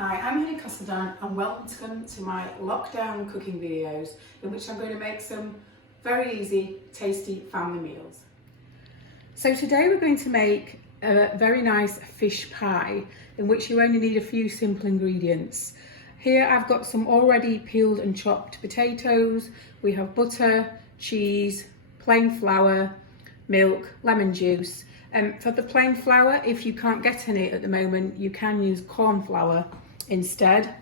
Hi, I'm Henny Costigan and welcome to my lockdown cooking videos in which I'm going to make some very easy, tasty family meals. So today we're going to make a very nice fish pie in which you only need a few simple ingredients. Here I've got some already peeled and chopped potatoes. We have butter, cheese, plain flour, milk, lemon juice. For the plain flour, if you can't get any at the moment, you can use corn flour instead.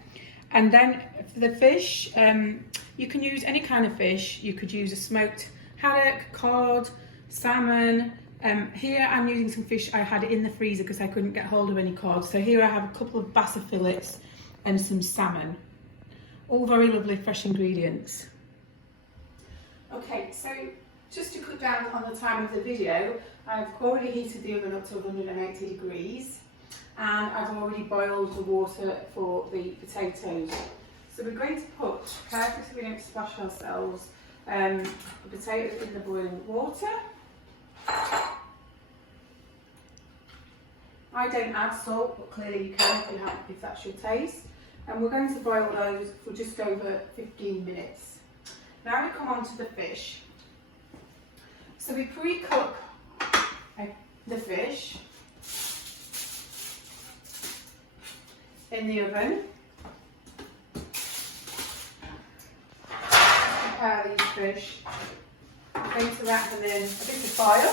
And then for the fish, you can use any kind of fish. You could use a smoked haddock, cod, salmon. Here I'm using some fish I had in the freezer because I couldn't get hold of any cod. So here I have a couple of bass fillets and some salmon. All very lovely fresh ingredients. Okay, so just to cut down on the time of the video, I've already heated the oven up to 180 degrees and I've already boiled the water for the potatoes. So we're going to put, carefully so we don't splash ourselves, the potatoes in the boiling water. I don't add salt, but clearly you can if that's your taste. And we're going to boil those for just over 15 minutes. Now we come on to the fish. So we pre-cook the fish in the oven. Prepare these fish. I'm going to wrap them in a bit of foil.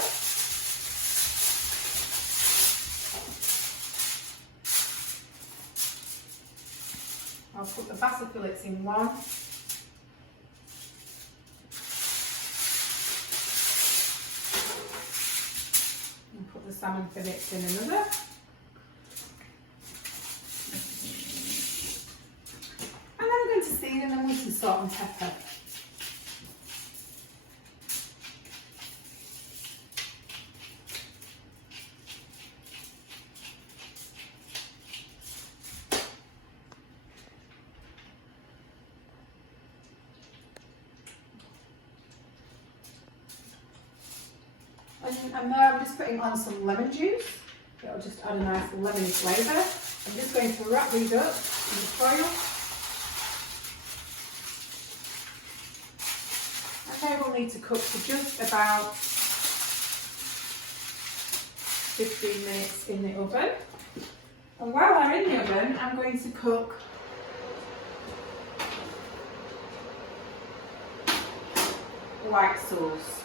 I'll put the bass fillets in one. And put the salmon fillets in another. And then I'm going to season them with some salt and pepper. And now I'm just putting on some lemon juice. It'll just add a nice lemony flavour. I'm just going to wrap these up in the foil. And they will need to cook for just about 15 minutes in the oven. And while they're in the oven, I'm going to cook white sauce.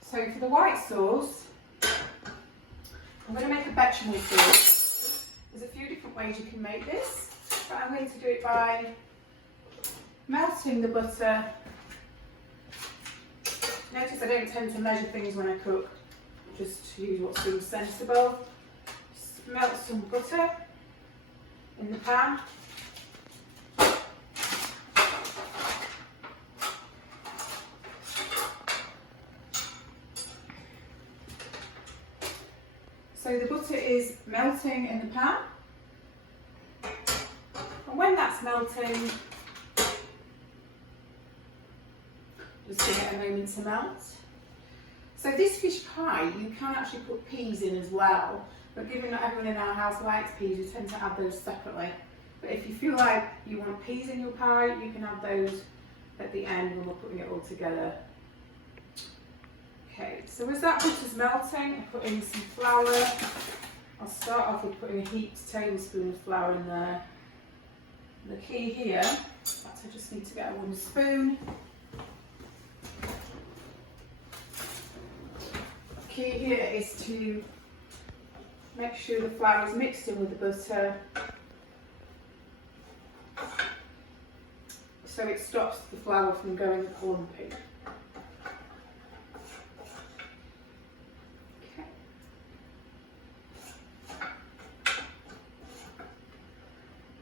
So for the white sauce, I'm going to make a bechamel sauce. There's a few different ways you can make this, but I'm going to do it by melting the butter. Notice I don't tend to measure things when I cook, just use what seems sensible. Just melt some butter in the pan. So the butter is melting in the pan, and when that's melting, just give it a moment to melt. So this fish pie, you can actually put peas in as well, but given that everyone in our house likes peas, we tend to add those separately. But if you feel like you want peas in your pie, you can add those at the end when we're putting it all together. Okay, so as that butter's melting, I put in some flour. I'll start off with putting a heaped tablespoon of flour in there. The key here, in fact I just need to get a wooden spoon. The key here is to make sure the flour is mixed in with the butter so it stops the flour from going clumpy.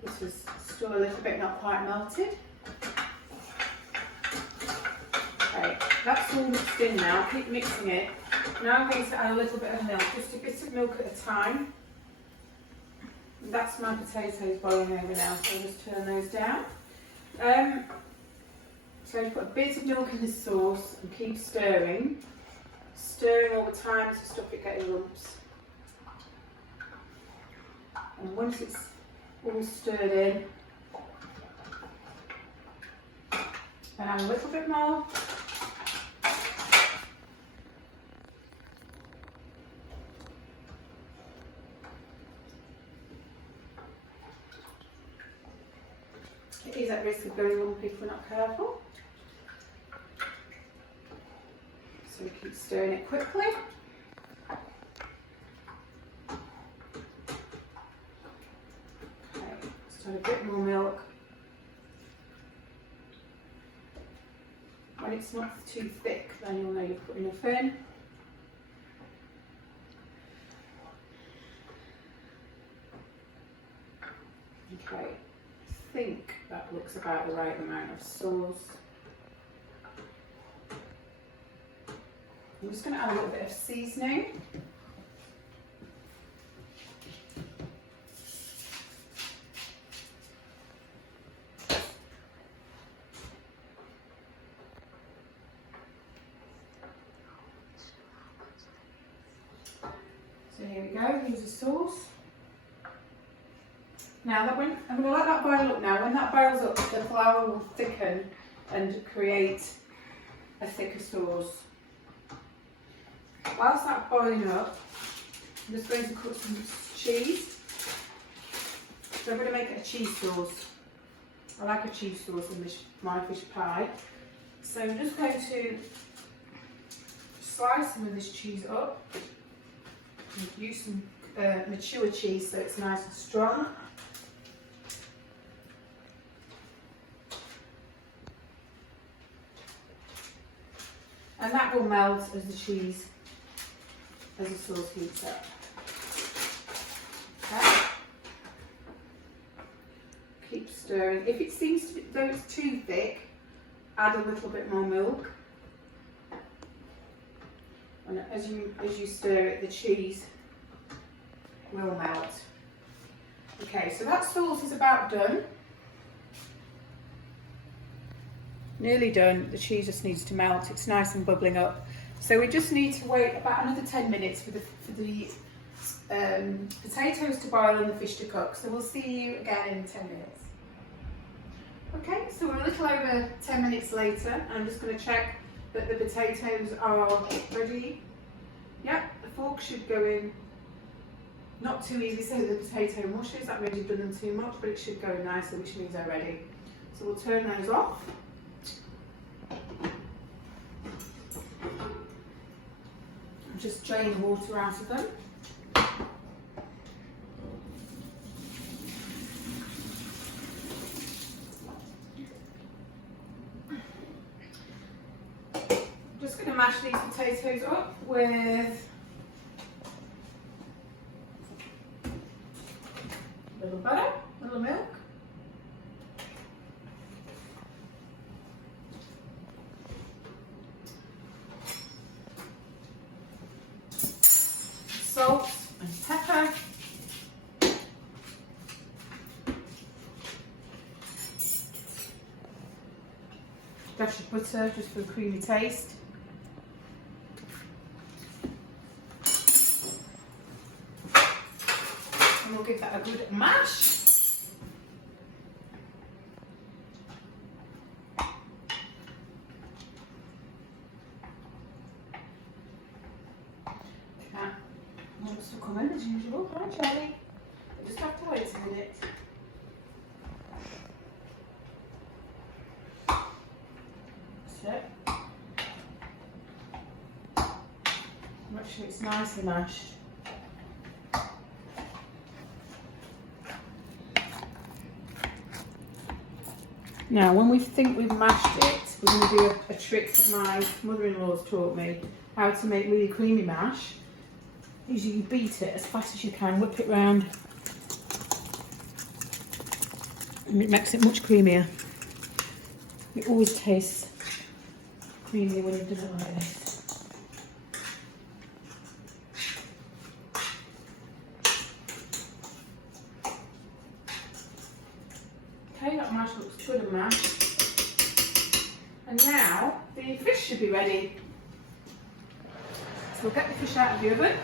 This is still a little bit not quite melted. Okay, that's all mixed in now. Keep mixing it. Now I'm going to add a little bit of milk, just a bit of milk at a time. And that's my potatoes boiling over now, so I'll just turn those down. So put a bit of milk in the sauce and keep stirring. Stirring all the time to stop it getting lumps. And once it's all stirred in. And a little bit more. It is at risk of going lumpy if we're not careful. So we keep stirring it quickly. Okay, let's add a bit more milk. When it's not too thick, then you'll know you've put enough in. Okay, I think that looks about the right amount of sauce. I'm just going to add a little bit of seasoning. So here we go, here's the sauce. Now I'm going to let that boil up now. When that boils up, the flour will thicken and create a thicker sauce. Whilst that's boiling up, I'm just going to cook some cheese. So I'm going to make it a cheese sauce. I like a cheese sauce in my fish pie. So I'm just going to slice some of this cheese up. Use some mature cheese so it's nice and strong. And that will melt as the cheese, as the sauce heats up. Okay. Keep stirring. If it seems to be, though it's too thick, add a little bit more milk. And as you stir it, the cheese will melt. Okay, so that sauce is about done. Nearly done. The cheese just needs to melt. It's nice and bubbling up. So we just need to wait about another 10 minutes for the potatoes to boil and the fish to cook. So we'll see you again in 10 minutes. Okay, so we're a little over 10 minutes later. I'm just going to check that the potatoes are ready. Yep, the fork should go in. Not too easy, so the potato mushes. That maybe done them too much, but it should go in nicely, which means they're ready. So we'll turn those off. Just drain the water out of them. Just going to mash these potatoes up with a little butter, a little milk. Salt and pepper. Dash of butter just for a creamy taste. And we'll give that a good mash. Wants to come in as usual. Hi Charlie. I just have to wait a minute. That's it. Make sure it's nicely mashed. Now when we think we've mashed it, we're going to do a trick that my mother-in-law's taught me, how to make really creamy mash. Usually you beat it as fast as you can, whip it round, and it makes it much creamier. It always tastes creamy when you've done it like this. Okay, that mash looks good and mashed. And now the fish should be ready. So we'll get the fish out of the oven.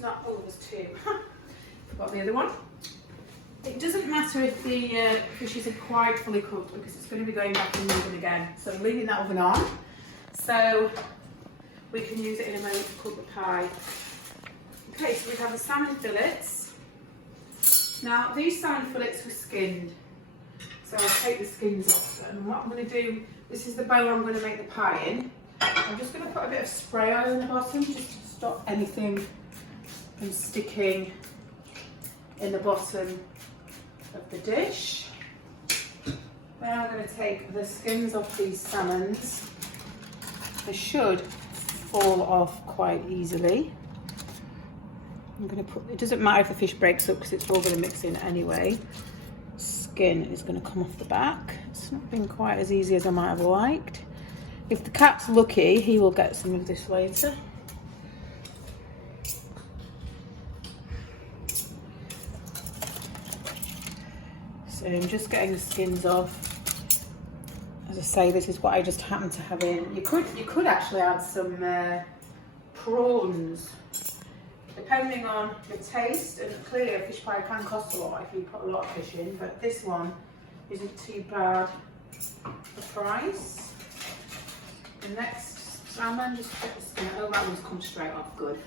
it's not, oh there's two. Forgot the other one. It doesn't matter if the fishes are quite fully cooked because it's going to be going back in the oven again. So I'm leaving that oven on so we can use it in a moment to cook the pie. Okay, so we have the salmon fillets. Now these salmon fillets were skinned. So I'll take the skins off and what I'm going to do, this is the bowl I'm going to make the pie in. I'm just going to put a bit of spray oil in the bottom just to stop anything from sticking in the bottom of the dish. Then I'm going to take the skins off these salmons. They should fall off quite easily. I'm going to put, it doesn't matter if the fish breaks up because it's all going to mix in anyway. Skin is going to come off the back. It's not been quite as easy as I might have liked. If the cat's lucky, he will get some of this later. So I'm just getting the skins off. As I say, this is what I just happen to have in. You could actually add some prawns, depending on your taste. And clearly, a fish pie can cost a lot if you put a lot of fish in. But this one isn't too bad the price. The next salmon, just get the skin. Oh, that one's come straight off. Good.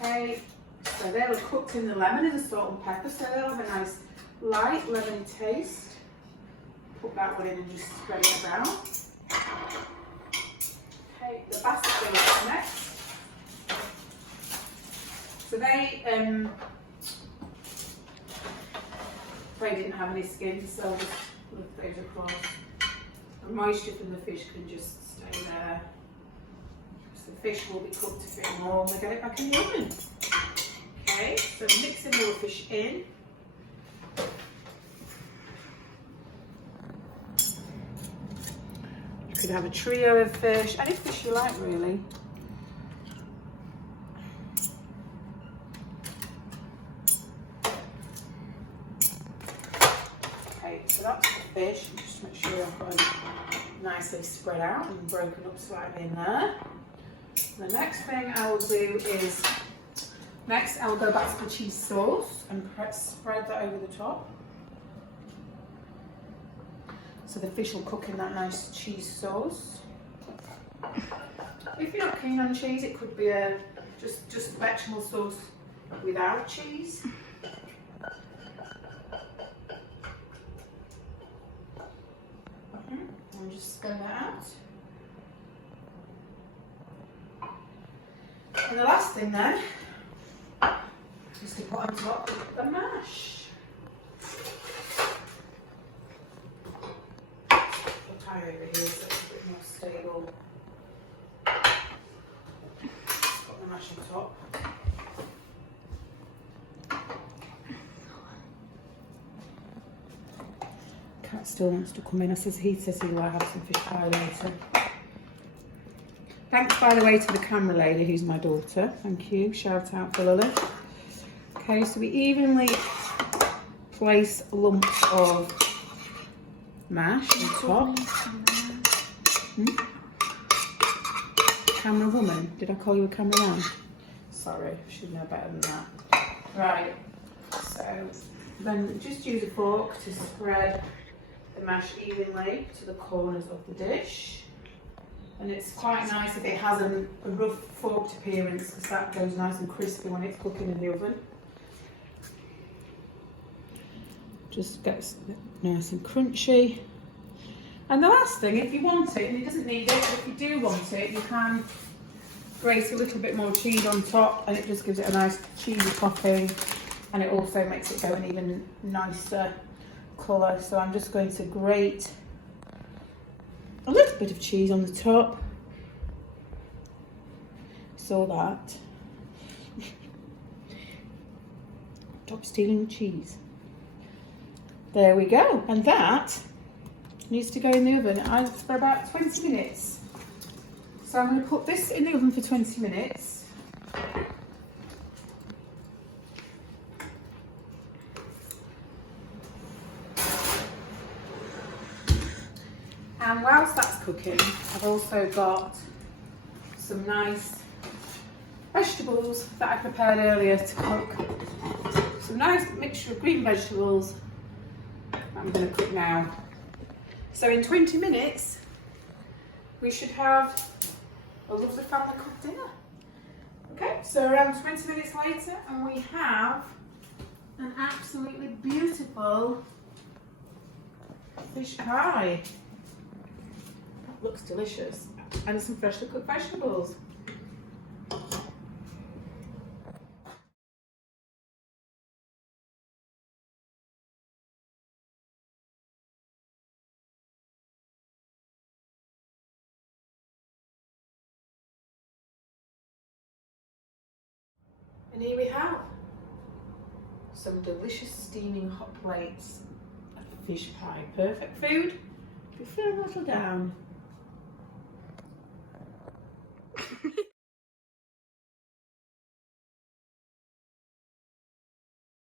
Okay, so they were cooked in the lemon and the salt and pepper, so they'll have a nice light lemon taste. Put that one in and just spread it around. Okay, the basket is next. So they didn't have any skin, so I'll just lift those across. The moisture from the fish can just stay there. So the fish will be cooked a bit more when we get it back in the oven. Okay, so mixing all the fish in. You could have a trio of fish, any fish you like really. Okay, so that's the fish. Just make sure I've got it nicely spread out and broken up slightly in there. The next thing I will do is, next I will go back to the cheese sauce and spread that over the top. So the fish will cook in that nice cheese sauce. If you're not keen on cheese, it could be a just bechamel sauce without cheese. And just spread that out. And the last thing then is to put on top the mash. Over here so it's a bit more stable. Put the mash on top. Cat still wants to come in. He says he'll have some fish pie later. Thanks, by the way, to the camera lady who's my daughter. Thank you. Shout out for Lily. Okay, so we evenly place lumps of mash on top. Camera woman? Did I call you a cameraman? Sorry, I should know better than that. Right, so then just use a fork to spread the mash evenly to the corners of the dish. And it's quite nice if it has a rough forked appearance because that goes nice and crispy when it's cooking in the oven. Just gets nice and crunchy. And the last thing, if you want it, and it doesn't need it, but if you do want it, you can grate a little bit more cheese on top and it just gives it a nice cheesy topping and it also makes it go an even nicer colour. So I'm just going to grate a little bit of cheese on the top. Saw that. Stop stealing the cheese. There we go. And that needs to go in the oven for about 20 minutes. So I'm going to put this in the oven for 20 minutes. And whilst that's cooking, I've also got some nice vegetables that I prepared earlier to cook. Some nice mixture of green vegetables that I'm going to cook now. So in 20 minutes we should have a lovely family cooked dinner. Okay, so around 20 minutes later and we have an absolutely beautiful fish pie. That looks delicious. And some freshly cooked vegetables. And here we have some delicious steaming hot plates of fish pie. Perfect food if you're feeling a little down.